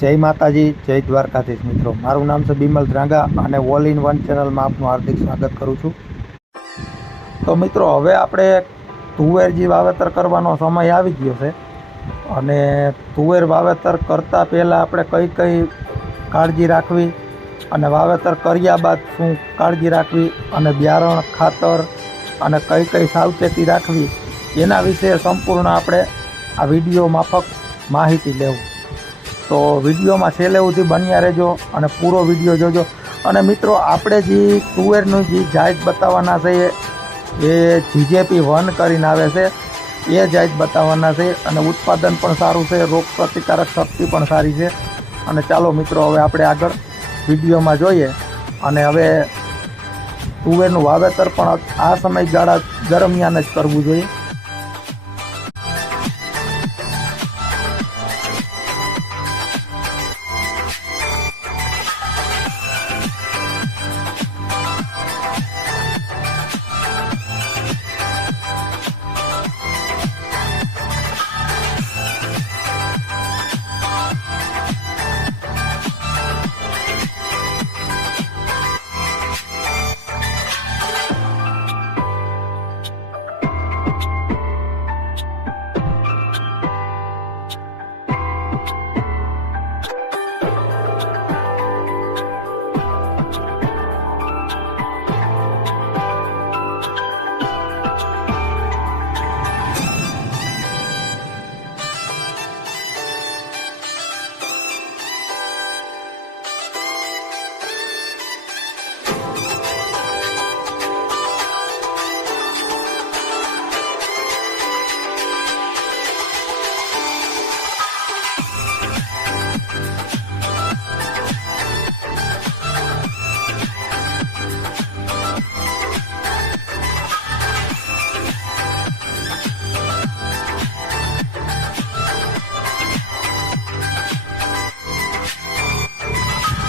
જય માતાજી, જય દ્વારકાધીશ મિત્રો। મારું નામ છે બિમલ ધ્રાંગા અને ઓલ ઇન વન ચેનલમાં આપનું હાર્દિક સ્વાગત કરું છું। તો મિત્રો, હવે આપણે તુવેરજી વાવેતર કરવાનો સમય આવી ગયો છે અને તુવેર વાવેતર કરતાં પહેલાં આપણે કઈ કઈ કાળજી રાખવી અને વાવેતર કર્યા બાદ શું કાળજી રાખવી અને બિયારણ, ખાતર અને કઈ કઈ સાવચેતી રાખવી એના વિશે સંપૂર્ણ આપણે આ વિડીયો માફક માહિતી લેવું। તો વિડીયોમાં છેલ્લે સુધી બન્યા રહેજો અને પૂરો વિડીયો જોજો। અને મિત્રો, આપણે જે તુવેરનું જે જાત બતાવવાના છે એ GJP1 કરીને આવે છે, એ જાત બતાવવાના છે અને ઉત્પાદન પણ સારું છે, રોગ પ્રતિકારક શક્તિ પણ સારી છે। અને ચાલો મિત્રો, હવે આપણે આગળ વિડીયોમાં જોઈએ। અને હવે તુવેરનું વાવેતર પણ આ સમયગાળા દરમિયાન જ કરવું જોઈએ।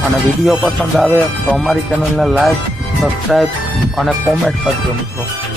અને વિડીયો પસંદ આવે તો અમારી ચેનલને લાઈક, સબસ્ક્રાઈબ અને કોમેન્ટ કરજો મિત્રો।